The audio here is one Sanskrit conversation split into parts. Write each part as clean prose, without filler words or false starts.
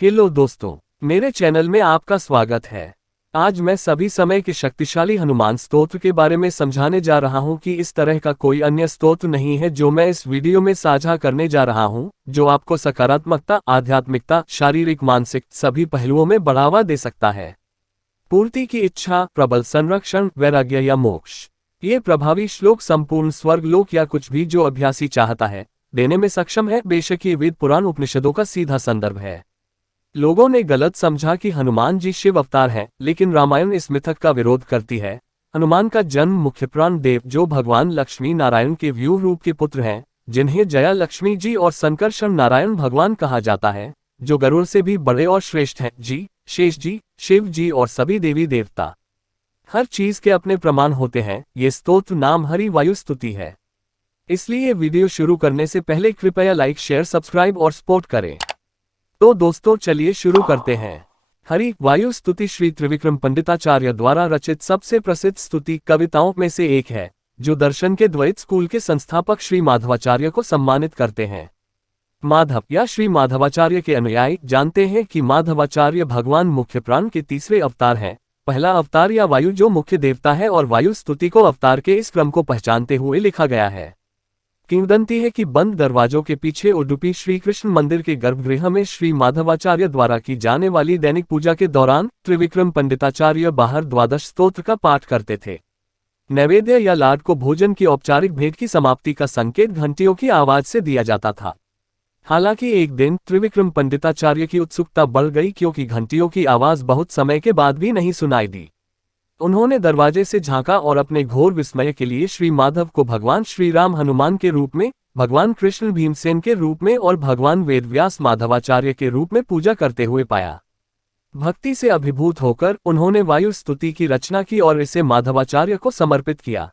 हेलो दोस्तों, मेरे चैनल में आपका स्वागत है। आज मैं सभी समय के शक्तिशाली हनुमान स्तोत्र के बारे में समझाने जा रहा हूं कि इस तरह का कोई अन्य स्तोत्र नहीं है जो मैं इस वीडियो में साझा करने जा रहा हूं, जो आपको सकारात्मकता, आध्यात्मिकता, शारीरिक, मानसिक सभी पहलुओं में बढ़ावा दे सकता है। पूर्ति की इच्छा, प्रबल संरक्षण, वैराग्य या मोक्ष। ये प्रभावी श्लोक संपूर्ण स्वर्ग लोक या कुछ भी जो अभ्यासी चाहता है देने में सक्षम है। बेशक ये वेद पुराण उपनिषदों का सीधा संदर्भ है। लोगों ने गलत समझा कि हनुमान जी शिव अवतार हैं, लेकिन रामायण इस मिथक का विरोध करती है। हनुमान का जन्म मुख्य प्राण देव जो भगवान लक्ष्मी नारायण के व्यूह रूप के पुत्र हैं, जिन्हें जया लक्ष्मी जी और संकर्षण नारायण भगवान कहा जाता है, जो गरुड़ से भी बड़े और श्रेष्ठ हैं, जी, शेष जी, शिव जी और सभी देवी देवता। हर चीज के अपने प्रमाण होते हैं। ये स्तोत्र नाम हरि वायु स्तुति है। इसलिए वीडियो शुरू करने से पहले कृपया लाइक, शेयर, सब्सक्राइब और सपोर्ट करें। तो दोस्तों चलिए शुरू करते हैं। हरि वायु स्तुति श्री त्रिविक्रम पंडिताचार्य द्वारा रचित सबसे प्रसिद्ध स्तुति कविताओं में से एक है, जो दर्शन के द्वैत स्कूल के संस्थापक श्री माधवाचार्य को सम्मानित करते हैं। माधव या श्री माधवाचार्य के अनुयायी जानते हैं कि माधवाचार्य भगवान मुख्य प्राण के तीसरे अवतार हैं। पहला अवतार या वायु जो मुख्य देवता है और वायु स्तुति को अवतार के इस क्रम को पहचानते हुए लिखा गया है। किंवदंती है कि बंद दरवाजों के पीछे उडुपी श्री कृष्ण मंदिर के गर्भगृह में श्री माधवाचार्य द्वारा की जाने वाली दैनिक पूजा के दौरान त्रिविक्रम पंडिताचार्य बाहर द्वादश स्तोत्र का पाठ करते थे। नैवेद्य या लाड को भोजन की औपचारिक भेंट की समाप्ति का संकेत घंटियों की आवाज से दिया जाता था। हालांकि एक दिन त्रिविक्रम पंडिताचार्य की उत्सुकता बढ़ गई, क्योंकि घंटियों की आवाज बहुत समय के बाद भी नहीं सुनाई दी। उन्होंने दरवाजे से झांका और अपने घोर विस्मय के लिए श्री माधव को भगवान श्री राम हनुमान के रूप में, भगवान कृष्ण भीमसेन के रूप में और भगवान वेदव्यास माधवाचार्य के रूप में पूजा करते हुए पाया। भक्ति से अभिभूत होकर उन्होंने वायु स्तुति की रचना की और इसे माधवाचार्य को समर्पित किया।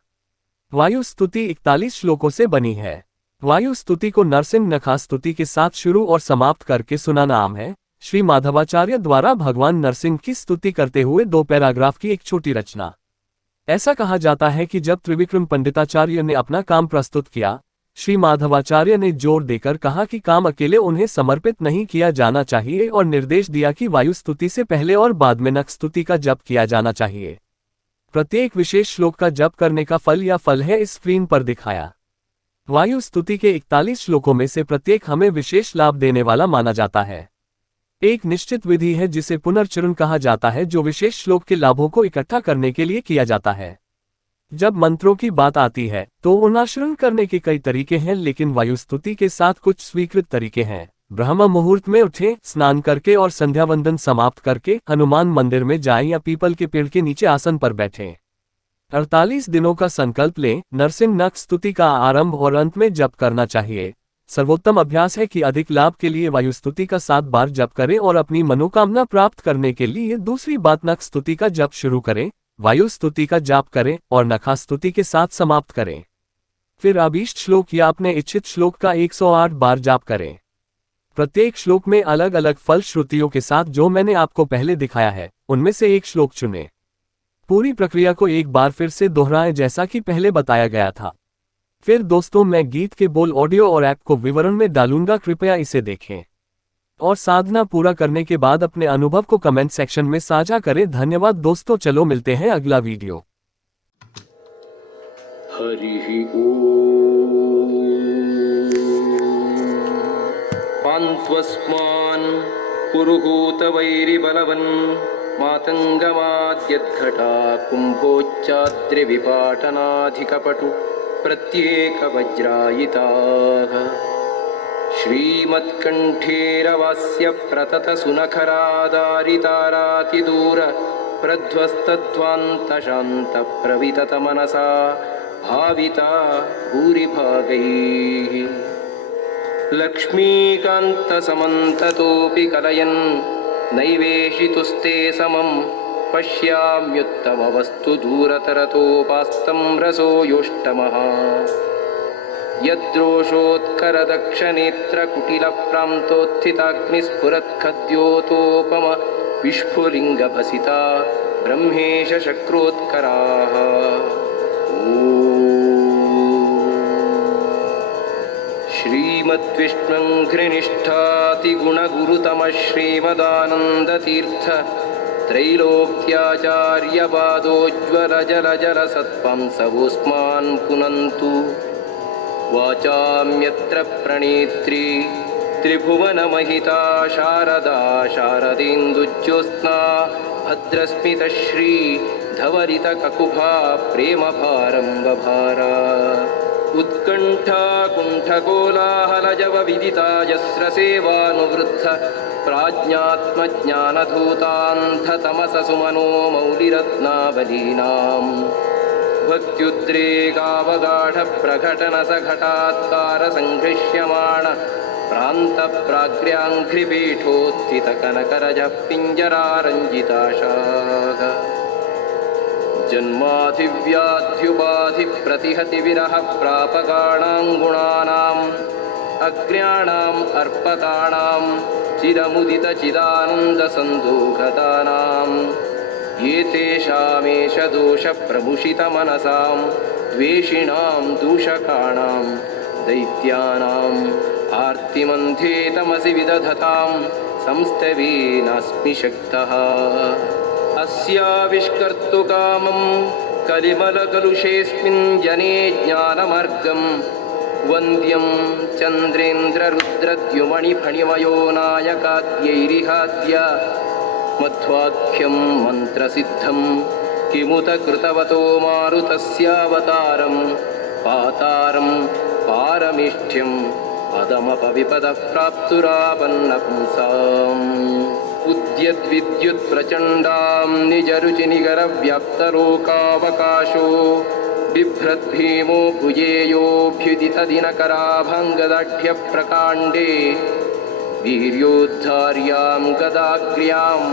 वायु स्तुति 41 श्लोकों से बनी है। वायु स्तुति को नरसिंह नखा स्तुति के साथ शुरू और समाप्त करके सुनाना आम है। श्री माधवाचार्य द्वारा भगवान नरसिंह की स्तुति करते हुए 2 पैराग्राफ की एक छोटी रचना। ऐसा कहा जाता है कि जब त्रिविक्रम पंडिताचार्य ने अपना काम प्रस्तुत किया, श्री माधवाचार्य ने जोर देकर कहा कि काम अकेले उन्हें समर्पित नहीं किया जाना चाहिए और निर्देश दिया कि वायु स्तुति से पहले और बाद में नख स्तुति का जप किया जाना चाहिए। प्रत्येक विशेष श्लोक का जप करने का फल या फल है इस स्क्रीन पर दिखाया। वायु स्तुति के 41 श्लोकों में से प्रत्येक हमें विशेष लाभ देने वाला माना जाता है। एक निश्चित विधि है जिसे पुनर्चरण कहा जाता है, जो विशेष श्लोक के लाभों को इकट्ठा करने के लिए किया जाता है। जब मंत्रों की बात आती है तो पुनर्चरण करने के कई तरीके हैं, लेकिन वायु स्तुति के साथ कुछ स्वीकृत तरीके हैं। ब्रह्म मुहूर्त में उठें, स्नान करके और संध्या वंदन समाप्त करके हनुमान मंदिर में जाएं या पीपल के पेड़ के नीचे आसन पर बैठें। 48 दिनों का संकल्प लें। नरसिंह नख स्तुति का आरंभ और अंत में जप करना चाहिए। सर्वोत्तम अभ्यास है कि अधिक लाभ के लिए वायु स्तुति का 7 बार जप करें और अपनी मनोकामना प्राप्त करने के लिए दूसरी बात नख स्तुति का जप शुरू करें, वायु स्तुति का जाप करें और नखा स्तुति के साथ समाप्त करें। फिर अभीष्ट श्लोक या अपने इच्छित श्लोक का 108 बार जाप करें। प्रत्येक श्लोक में अलग अलग फल श्रुतियों के साथ जो मैंने आपको पहले दिखाया है, उनमें से एक श्लोक चुनें। पूरी प्रक्रिया को एक बार फिर से दोहराएं जैसा कि पहले बताया गया था। फिर दोस्तों मैं गीत के बोल, ऑडियो और ऐप को विवरण में डालूंगा, कृपया इसे देखें और साधना पूरा करने के बाद अपने अनुभव को कमेंट सेक्शन में साझा करें। धन्यवाद दोस्तों, चलो मिलते हैं अगला वीडियो। हरि ओम पान्त्वस्मान् पुरुहूत वैरिबलवन् मातङ्गमाद्यद्घटा कुम्भोच्चाद्रिविपाटनाधिकपटु प्रत्येकवज्रायिताः श्रीमत्कण्ठेरवास्य प्रततसुनखरादारितारातिदूर प्रध्वस्तध्वान्तशान्तप्रविततमनसा भाविता भूरिभागैः लक्ष्मीकान्तसमन्ततोऽपि कलयन् नैवेशितुस्ते समम् पश्याम्युत्तमवस्तु दूरतरतोपास्तं रसो योष्टमः यद्रोषोत्करदक्षनेत्रकुटिलप्रान्तोत्थिताग्निस्फुरत्खद्योतोपम विस्फुलिङ्गभसिता ब्रह्मेश शक्रोत्कराः श्रीमद्विष्णुं घ्रिनिष्ठा वादिरादिगुणगुरुतमः श्रीमदानन्दतीर्थ त्रैलोक्याचार्यपादोज्ज्वलजलजलसत्पंसवोऽस्मान् पुनन्तु वाचाम्यत्र प्रणेत्री त्रिभुवनमहिता शारदा शारदेन्दुज्योत्स्ना भद्रस्मितश्री धवलितककुभा प्रेमभारं बभारा उत्कण्ठा कुण्ठकोलाहलजवविदिताजस्रसेवानुवृद्ध प्राज्ञात्मज्ञानधूतान्धतमससुमनो मौलिरत्नावलीनाम् भक्त्युद्रेकावगाढप्रघटनसघटात्कारसङ्घृह्यमाण प्रान्तप्राग्र्याङ्घ्रिपीठोत्थितकनकरजः पिञ्जरारञ्जिताशाः जन्माधिव्याध्युपाधिप्रतिहतिविरह प्रापकाणां गुणानाम् अग्र्याणाम् अर्पकाणां चिरमुदितचिदानन्दसन्दोहतानाम् एतेषामेष दोषप्रमुषितमनसां द्वेषिणां दूषकाणां दैत्यानाम् आर्तिमन्थे तमसि विदधतां संस्तवेनास्मि शक्तः अस्याविष्कर्तुकामं कलिमलकलुषेऽस्मिन् जने ज्ञानमार्गं वन्द्यं चन्द्रेन्द्ररुद्रद्युमणिफणिमयो नायकाद्यैरिहाद्य मध्वाख्यं मन्त्रसिद्धं किमुत कृतवतो मारुतस्यावतारं पातारं पारमेष्ठ्यं पदमपविपदः प्राप्तुरापन्नपुंसाम् उद्यद्विद्युत्प्रचण्डां निजरुचिनिगरव्याप्तलोकावकाशो बिभ्रद्भीमो भुजेयोऽभ्युदितदिनकराभङ्गदाढ्यप्रकाण्डे वीर्योद्धार्यां गदाग्र्याम्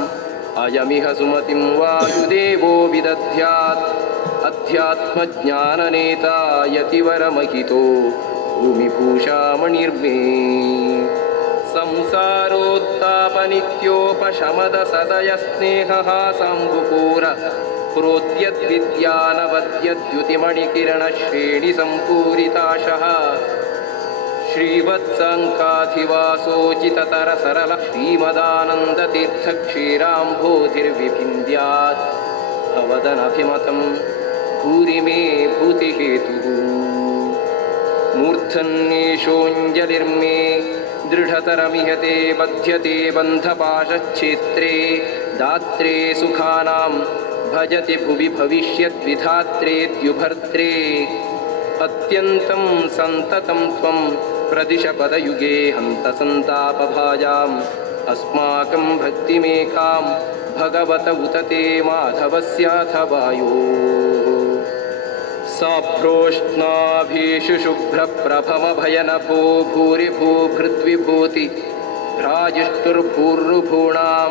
अयमिह सुमतिं वायुदेवो विदध्यात् अध्यात्मज्ञाननेता यतिवरमहितो भूमिभूषामणिर्मे संसारोत्तापनित्योपशमदसदयस्नेहः साम्बुपूर प्रोद्यद्विद्यानवद्यद्युतिमणिकिरणश्रेणिसम्पूरिताशः श्रीवत्सङ्काधिवासोचिततरसरल श्रीमदानन्दतीर्थक्षीराम्भोधिर्विभिन्द्यात् अवदनभिमतं भूरि मे भूतिहेतुः मूर्धन्येषोऽञ्जलिर्मे दृढतरमिहते बध्यते बन्धपाशच्छेत्रे दात्रे सुखानां भजति भुवि भविष्यद्विधात्रेद्युभर्त्रे अत्यन्तं सन्ततं त्वं प्रदिशपदयुगे हन्तसन्तापभाजाम् अस्माकं भक्तिमेकां भगवत उत ते माधवस्याथ वायो साप्रोष्णाभीषु शुभ्रप्रभमभयनभो भूरिभूभृद्विभूति भ्राजिष्टुर्भूर्भूणां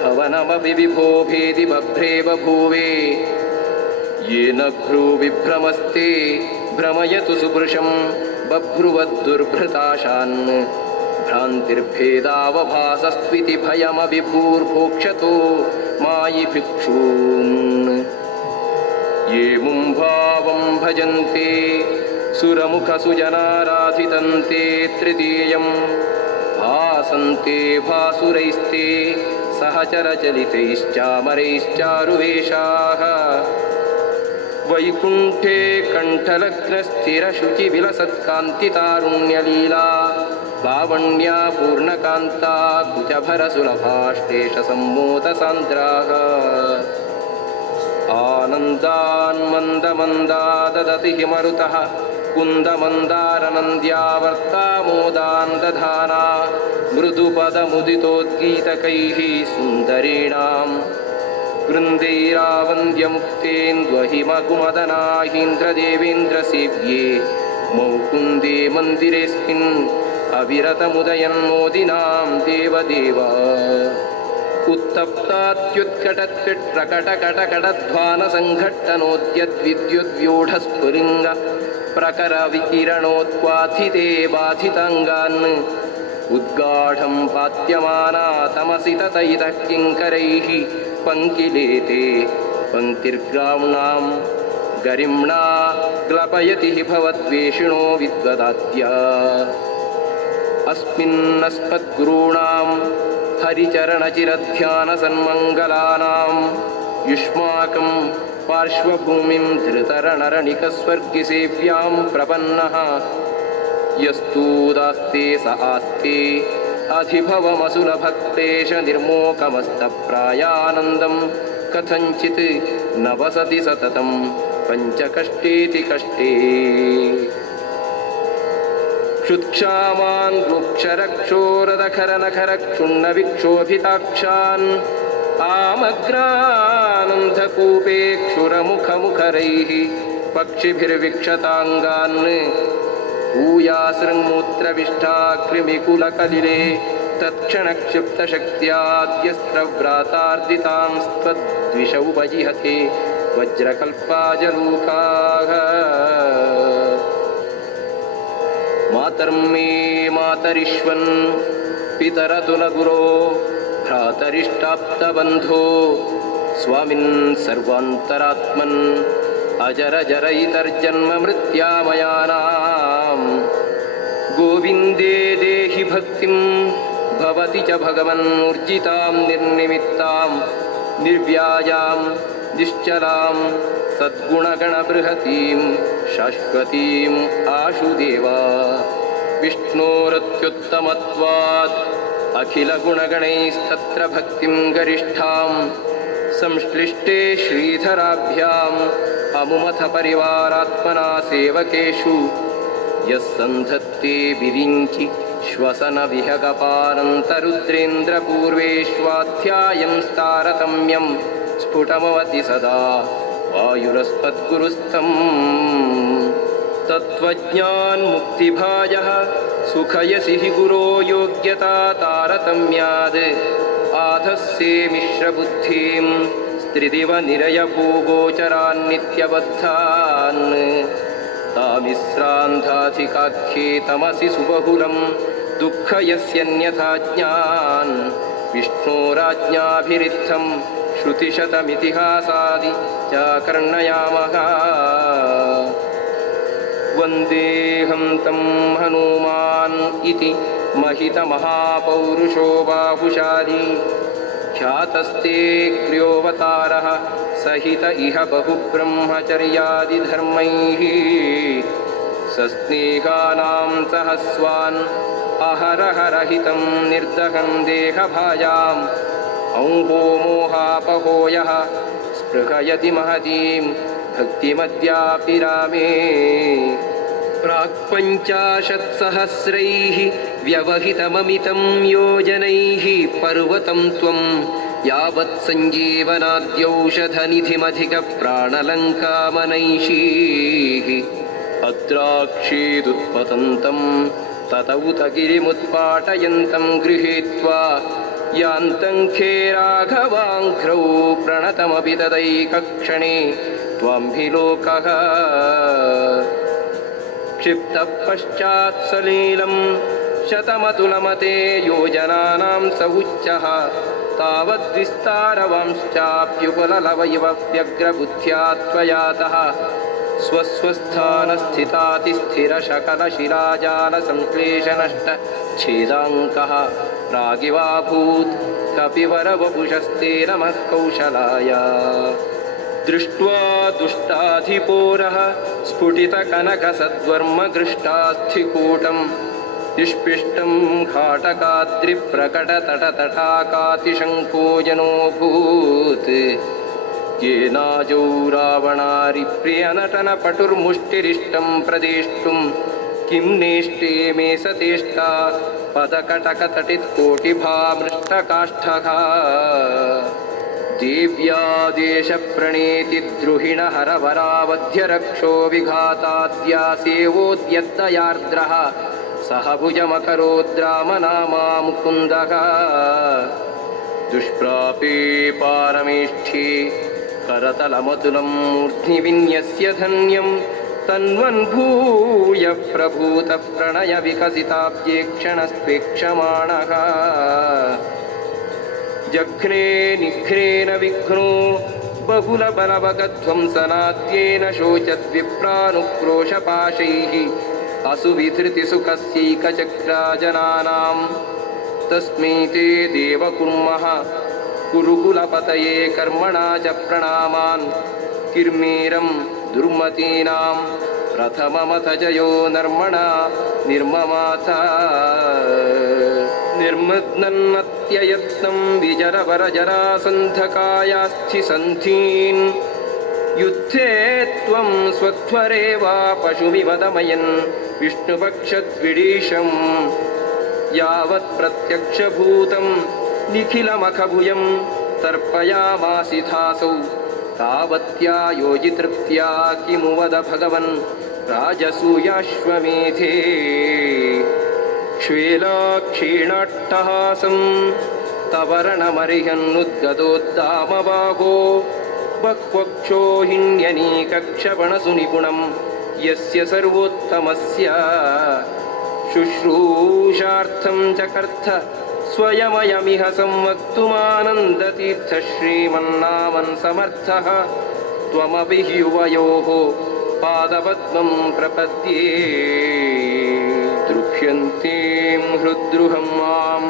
भवनमपि विभो भेदि बभ्रे बभूवे येन भ्रूविभ्रमस्ते भ्रमयतु सुभृशं बभ्रुवद्दुर्भृताशान् भ्रान्तिर्भेदावभासस्त्विति भयमभिभूर्भोक्षतो मायि भिक्षून् ये मुम्भावं भजन्ते सुरमुखसुजनाराधितन्ते तृतीयं भासन्ते भासुरैस्ते सहचरचलितैश्चामरैश्चारुवेशाः वैकुण्ठे कण्ठलग्नस्थिरशुचिविलसत्कान्तितारुण्यलीला लावण्या पूर्णकान्ता कुचभरसुलभाष्टेशसम्मोदसान्द्राः आनन्दान्मन्दमन्दा ददति मरुतः कुन्दमन्दारनन्द्यावर्तामोदान् दधाना मृदुपदमुदितोद्गीतकैः सुन्दरीणां वृन्दैरावन्द्यमुक्तेन्द्वहिमकुमदनाहीन्द्रदेवेन्द्रसेव्ये मौकुन्दे मन्दिरेऽस्मिन् अविरतमुदयन्मोदिनां देवदेवा उत्तप्तात्युत्कटत्विट्प्रकटकटकटध्वानसङ्घट्टनोद्यद्विद्युद्व्यूढस्फुलिङ्ग प्रकरविकिरणोत्क्वाथिते बाधिताङ्गान् उद्गाढं पात्यमाना तमसि ततैतः किङ्करैः पङ्किलेते पङ्क्तिर्ग्राम्णां गरिम्णा ग्लपयति हि भवद्वेषिणो विद्वदात्या अस्मिन्नस्मद्गुरूणां हरिचरणचिरध्यानसन्मङ्गलानां युष्माकं पार्श्वभूमिं धृतरणरणिकस्वर्गिसेव्यां प्रपन्नः यस्तूदास्ते स आस्ते अधिभवमसुलभक्तेश निर्मोकमस्तप्रायानन्दं कथञ्चित् न वसति सततं पञ्चकष्टेति कष्टे क्षुत्क्षामान् वृक्षरक्षोरदखरनखरक्षुण्णविक्षोभिताक्षान् आमग्रानन्धकूपे क्षुरमुखमुखरैः पक्षिभिर्विक्षताङ्गान् भूयासृङ्मूत्रविष्ठाकृमिकुलकलिले तत्क्षणक्षिप्तशक्त्याद्यस्त्रव्रातार्दितांस्त्वद्विषौपजिहते वज्रकल्पाजलूकाः मातर्मे मातरिष्वन् पितरतुलगुरो भ्रातरिष्टाप्तबन्धो स्वामिन् सर्वान्तरात्मन् अजरजरैतर्जन्ममृत्यामयानां गोविन्दे देहि भक्तिं भवति च भगवन्मूर्जितां निर्निमित्तां निर्व्याजां निश्चलां सद्गुणगणबृहतीं शाश्वतीम् आशुदेवा विष्णोरत्युत्तमत्वात् अखिलगुणगणैस्तत्र भक्तिं गरिष्ठां संश्लिष्टे श्रीधराभ्याम् अमुमथ परिवारात्मना सेवकेषु यः सन्धत्ते विरिञ्चि श्वसनविहगपानन्तरुद्रेन्द्रपूर्वेष्वाध्यायं तारतम्यं स्फुटमवति सदा वायुरस्मद्गुरुस्थं तत्त्वज्ञानमुक्तिभाजः सुखयसि हि गुरो योग्यता तारतम्याद् आधस्से मिश्रबुद्धिं स्त्रिदिव निरयभूगोचरान्नित्यबद्धान् तामिश्रान्धाधिकाख्ये तमसि सुबहुलं दुःखयस्यन्यथा ज्ञान् विष्णोराज्ञाभिरित्थं श्रुतिशतमितिहासादि चाकर्णयामः वन्देऽहं तं हनुमान् इति महितमहापौरुषो बाहुशाली ख्यातस्ते क्रियोऽवतारः सहित इह बहुब्रह्मचर्यादिधर्मैः सस्नेहानां सहस्वान् अहरहरहितं निर्दहं देहभाजाम् औहो मोहापहोयः स्पृहयति महतीं भक्तिमद्यापि रामे प्राक्पञ्चाशत्सहस्रैः व्यवहितममितं योजनैः पर्वतं त्वं यावत् सञ्जीवनाद्यौषधनिधिमधिकप्राणलङ्कामनैः अद्राक्षीदुत्पतन्तं ततौत गिरिमुत्पाटयन्तं गृहीत्वा यान्तं खे राघवाङ्घ्रौ प्रणतमपि तदैकक्षणे त्वम्भिलोकः क्षिप्तः पश्चात् सलीलं शतमतुलमते योजनानां स उच्चः तावद्विस्तारवांश्चाप्युपललव इव व्यग्रबुद्ध्या त्वयातः स्वस्वस्थानस्थितातिस्थिरशकलशिलाजालसंश्लेषनष्टच्छेदाङ्कः प्रागिवाभूत् कपिवरवपुषस्ते नमः कौशलाय दृष्ट्वा दुष्टाधिपोरः स्फुटितकनकसद्वर्मगृष्टास्थिकूटं निष्पिष्टं घाटकाद्रिप्रकटतटतटाकातिशङ्कोजनोऽभूत् येनाजौ रावणारिप्रियनटनपटुर्मुष्टिरिष्टं प्रदेष्टुं किं नेष्टे मे सतेष्टा पदकटकतटित्कोटिभामृष्टकाष्ठः देव्यादेशप्रणेतिद्रुहिणहरवरावध्यरक्षो विघाताद्यासेवोद्यद्दयार्द्रः सह भुजमकरोद्रामनामा मुकुन्दः दुष्प्रापे पारमेष्ठे करतलमतुलं मूर्ध्नि विन्यस्य धन्यं तन्वन्भूय प्रभूतप्रणयविकसिताब्जेक्षणस्पेक्षमाणः जघ्ने निघ्नेन विघ्नो बहुलबलवगध्वंसनाद्येन शोचद्विप्रानुक्रोशपाशैः असुविधृतिसुखस्यैकचक्राजनानां तस्मै ते देव कुर्मः कुरुकुलपतये कर्मणा च प्रणामान् किर्मीरं दुर्मतीनां प्रथममथ जयो नर्मणा निर्ममाथ निर्मग्नन्नत्ययत्नं विजरवरजरासन्धकायास्थिसन्धीन् युद्धे त्वं स्वध्वरे वा पशुमिव दमयन् विष्णुपक्षद्विडीशं यावत् प्रत्यक्षभूतं निखिलमखभुजं तर्पयामासिथासौ तावत्या योजितृप्त्या किमु वद भगवन् राजसूयाश्वमेधे श्वेलाक्षीणाट्टहासं तवरणमरिहन्नुद्गतोद्दामबाहो बह्वक्षो हिण्यनीकक्षपणसुनिपुणं यस्य सर्वोत्तमस्य शुश्रूषार्थं चकर्थ स्वयमयमिह संवक्तुमानन्दतीर्थ श्रीमन्नामन् समर्थः त्वमपि युवयोः पादपद्मं प्रपद्ये द्रुह्यन्तीं हृद्रुहं मां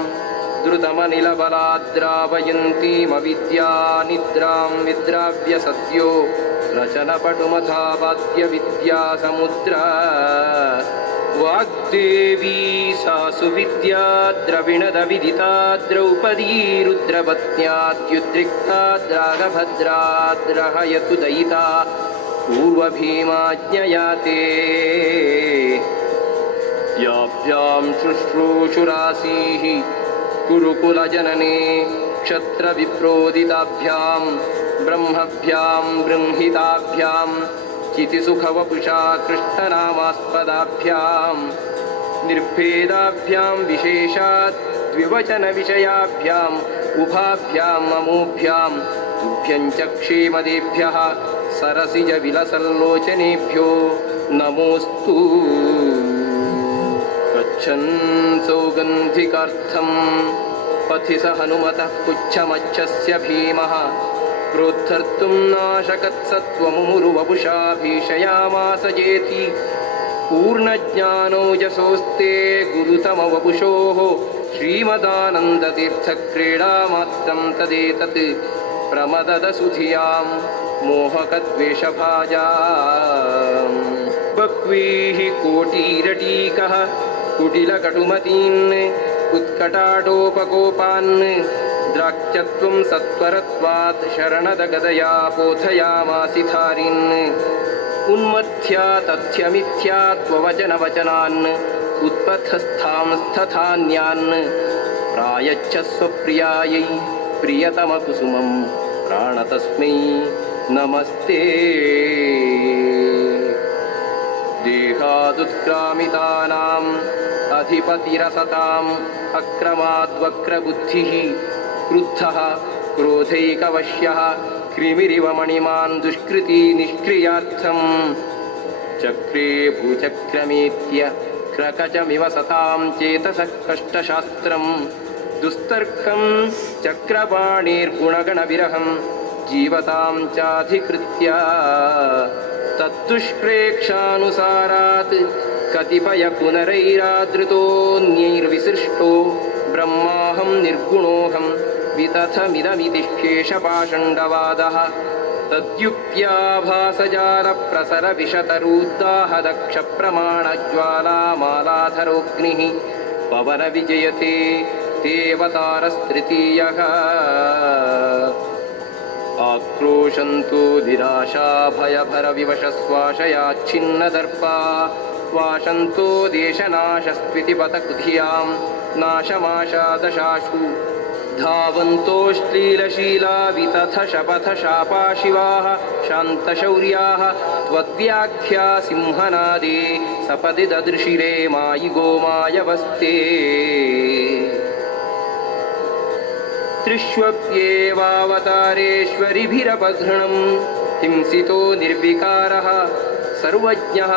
द्रुतमनिलबलाद्रावयन्तीमविद्यानिद्रां विद्राव्य सद्यो रचनपटुमथावाद्यविद्यासमुद्रा वाग्देवी सा सुविद्या द्रविणदविदिता द्रौपदी रुद्रपत्न्याद्युद्रिक्ताद्रागभद्राद्रहयतु दयिता पूर्वभीमाज्ञया ते याभ्यां शुश्रूषुरासीः गुरुकुलजनने क्षत्रविप्रोदिताभ्यां ब्रह्मभ्यां बृंहिताभ्यां चितिसुखवपुषा कृष्णनामास्पदाभ्यां निर्भेदाभ्यां विशेषात् द्विवचनविषयाभ्याम् उभाभ्याम् अमूभ्यां तुभ्यं च क्षेमदेभ्यः सरसिजविलसल्लोचनेभ्यो नमोऽस्तु गच्छन् सौगन्धिकार्थं पथि स हनुमतः पुच्छमच्छस्य भीमः क्रोद्धर्तुं नाशकत्सत्त्वमुमुरुवपुषा भीषयामास चेति पूर्णज्ञानोजसोस्ते गुरुतमवपुषोः श्रीमदानन्दतीर्थक्रीडामात्रं तदेतत् प्रमददसुधियां मोहकद्वेषभाजाम् बह्वीः कोटिरटीकः कुटिलकटुमतीन् उत्कटाटोपकोपान् द्राक्ष्यत्वं सत्वरत्वात् शरणदगदया बोधयामासिधारिन् उन्मथ्या तथ्यमिथ्या त्ववचनवचनान् उत्पथस्थांस्तथान्यान् प्रायच्छ स्वप्रियायै प्रियतमकुसुमं प्राणतस्मै नमस्ते देहादुत्क्रामितानाम् अधिपतिरसताम् अक्रमाद्वक्रबुद्धिः क्रुद्धः क्रोधैकवश्यः कृमिरिव मणिमान् दुष्कृति निष्क्रियार्थं चक्रे भूचक्रमेत्य क्रकचमिव सतां चेतसः कष्टशास्त्रं दुस्तर्कं चक्रपाणिर्गुणगणविरहं जीवतां चाधिकृत्य तद्दुष्प्रेक्षानुसारात् कतिपय पुनरैरादृतोऽन्यैर्विसृष्टो ब्रह्माहं निर्गुणोऽहं वितथमिदमिति शेषपाषण्डवादः तद्युक्त्याभासजालप्रसरविशतरूद्दाहदक्षप्रमाणज्वालामालाधरोऽग्निः पवनविजयते देवतारस्तृतीयः आक्रोशन्तो निराशाभयभरविवशश्वाशयाच्छिन्नदर्पा वाशन्तो देशनाशस्त्वितिपतकुधियां नाशमाशादशाशु धावन्तोऽश्लीलशीला वितथ शपथशापाशिवाः शान्तशौर्याः त्वद्व्याख्या सिंहनादे सपदि ददृशिरे मायि गोमायवस्ते त्रिष्वप्येवावतारेश्वरिभिरपघृणं हिंसितो निर्विकारः सर्वज्ञः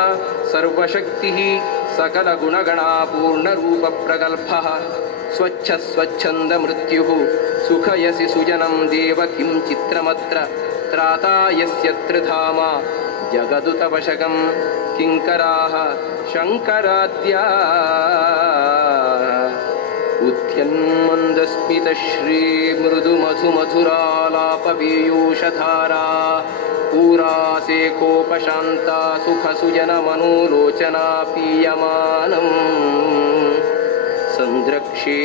सर्वशक्तिः सकलगुणगणापूर्णरूपप्रगल्भः स्वच्छस्वच्छन्दमृत्युः सुखयसि सुजनं देव किं चित्रमत्र त्राता यस्य त्रिधामा जगदुतवशगं किङ्कराः शङ्कराद्याः उद्यन्मन्दस्मितश्रीमृदुमधुमधुरालापपीयूषधारा पूरासे कोपशान्ता सुखसुजनमनोलोचना पीयमानम् सन्द्रक्षे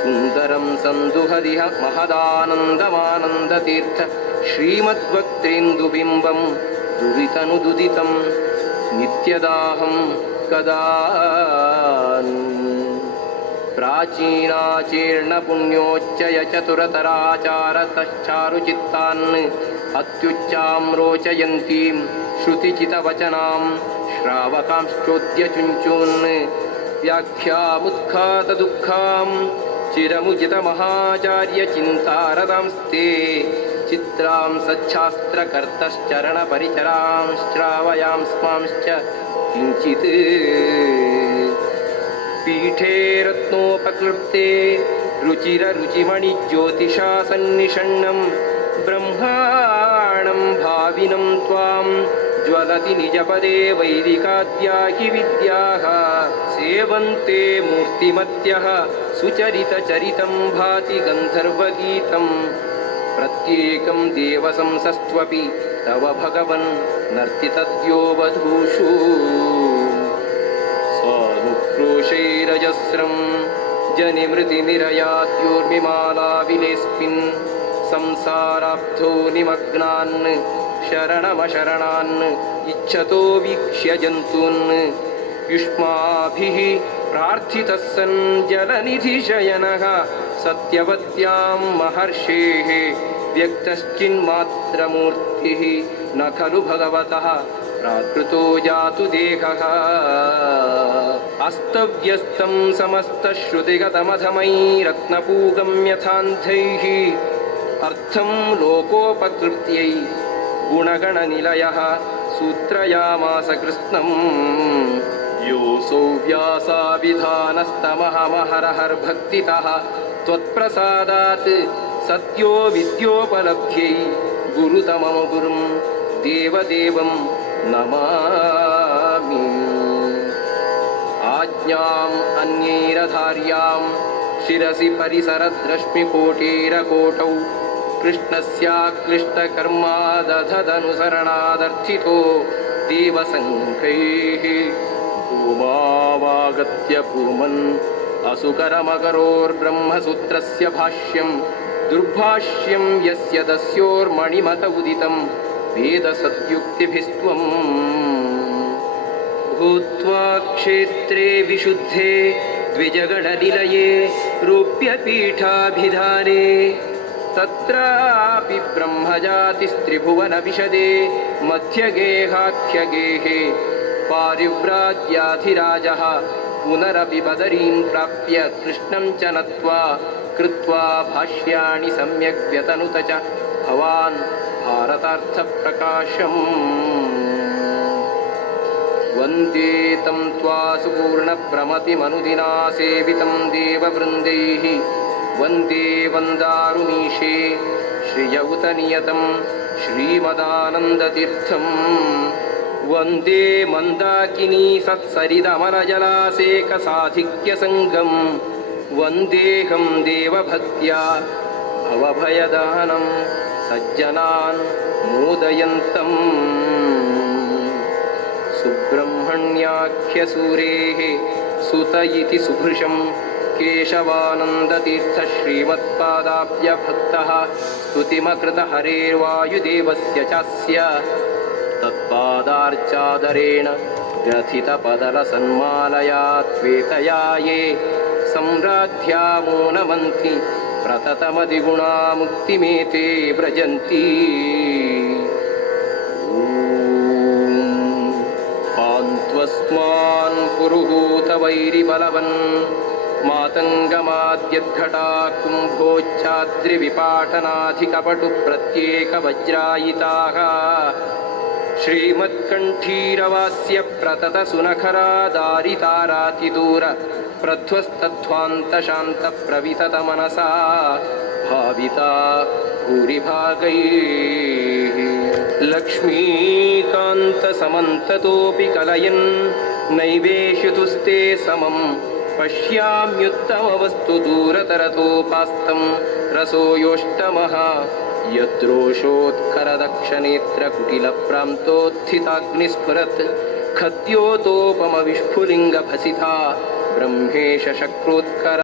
सुन्दरं सन्दुहदिह महदानन्दमानन्दतीर्थ श्रीमद्वक्त्रेन्दुबिम्बं दुरितनुदुदितं नित्यदाहं कदा प्राचीनाचीर्णपुण्योच्चय चतुरतराचारतश्चारुचित्तान् अत्युच्चां रोचयन्तीं श्रुतिचितवचनां श्रावकांश्चोद्यचुञ्चून् व्याख्यामुत्खातदुःखां चिरमुचितमहाचार्यचिन्तारदांस्ते चित्रां सच्छास्त्रकर्तश्चरणपरिचरां श्रावयांस्मांश्च किञ्चित् पीठे रत्नोपक्लृप्ते रुचिररुचिमणिज्योतिषा सन्निषण्णं ब्रह्माणं भाविनं त्वां ज्वलति निजपदे वैदिकाद्याहि विद्याः सेवन्ते मूर्तिमत्यः सुचरितचरितं भाति गन्धर्वगीतं प्रत्येकं देवसंसस्त्वपि तव भगवन् नर्तितद्यो वधूषु स्वानुक्रोशैरजस्रं जनिमृतिनिरयाद्योर्मिमालाविलेऽस्मिन् संसाराब्धो निमग्नान् शरणमशरणान् इच्छतो वीक्ष्य जन्तून् युष्माभिः प्रार्थितः सन् जलनिधिशयनः सत्यवत्यां महर्षेः व्यक्तश्चिन्मात्रमूर्तिः न खलु भगवतः प्राकृतो जातु देहः अस्तव्यस्तं समस्तश्रुतिगतमधमैरत्नपूगं यथान्धैः अर्थं लोकोपकृत्यै गुणगणनिलयः सूत्रयामास कृत्स्नम् योऽसौ व्यासाविधानस्तमहमहरहर्भक्तितः त्वत्प्रसादात् सत्यो विद्योपलब्ध्यै गुरुतमं गुरुं देवदेवं नमामि आज्ञाम् अन्यैरधार्यां शिरसि परिसरद्रश्मिकोटिरकोटौ कृष्णस्याक्लिष्टकर्मादधदनुसरणादर्थितो देवसङ्घैः भूमावागत्य भूमन् असुकरमकरोर्ब्रह्मसूत्रस्य भाष्यं दुर्भाष्यं यस्य दस्योर्मणिमत उदितं वेदसद्युक्तिभिस्त्वं भूत्वा क्षेत्रे विशुद्धे द्विजगणनिलये रूप्यपीठाभिधाने तत्रापि ब्रह्मजातिस्त्रिभुवनविशदे मध्यगेहाख्यगेहे पारिव्राज्याधिराजः पुनरपि बदरीं प्राप्य कृष्णं च नत्वा कृत्वा भाष्याणि सम्यक् व्यतनुत च भवान् भारतार्थप्रकाशम् वन्दे तं त्वा सुपूर्णप्रमतिमनुदिना सेवितं देववृन्दैः वन्दे वन्दारुमीशे श्रियौत नियतं श्रीमदानन्दतीर्थं वन्दे मन्दाकिनी सत्सरिदमलजलासेकसाधिक्यसङ्गं वन्देऽहं देवभक्त्या भवभयदानं सज्जनान् मोदयन्तम् सुब्रह्मण्याख्यसूरेः सुत इति सुभृशं केशवानन्दतीर्थ श्रीमत्पादाब्जभक्तः स्तुतिमकृत हरेर्वायुदेवस्य चास्य तत्पादार्चादरेण ग्रथितपदलसन्मालया त्वेतया ये सम्राध्यामो नमन्ति प्रततमदिगुणा मुक्तिमेते व्रजन्ति पान्त्वस्मान् पुरुहूतवैरिबलवन् मातङ्गमाद्यद्घटा कुम्भोच्चाद्रिविपाटनाधिकपटुप्रत्येकवज्रायिताः श्रीमत्कण्ठीरवास्य प्रततसुनखरा दारितारातिदूर प्रध्वस्तध्वान्तशान्तप्रविततमनसा भाविता भूरिभागैः लक्ष्मीकान्तसमन्ततोऽपि कलयन् नैवेशितुस्ते समं पश्याम्युत्तमवस्तु दूरतरतोपास्तं रसोऽयोष्टमः यद्रोषोत्करदक्षनेत्रकुटिलप्रान्तोत्थिताग्निस्फुरत् खद्योतोपमविस्फुलिङ्गभसिता ब्रह्मेश शक्रोत्कर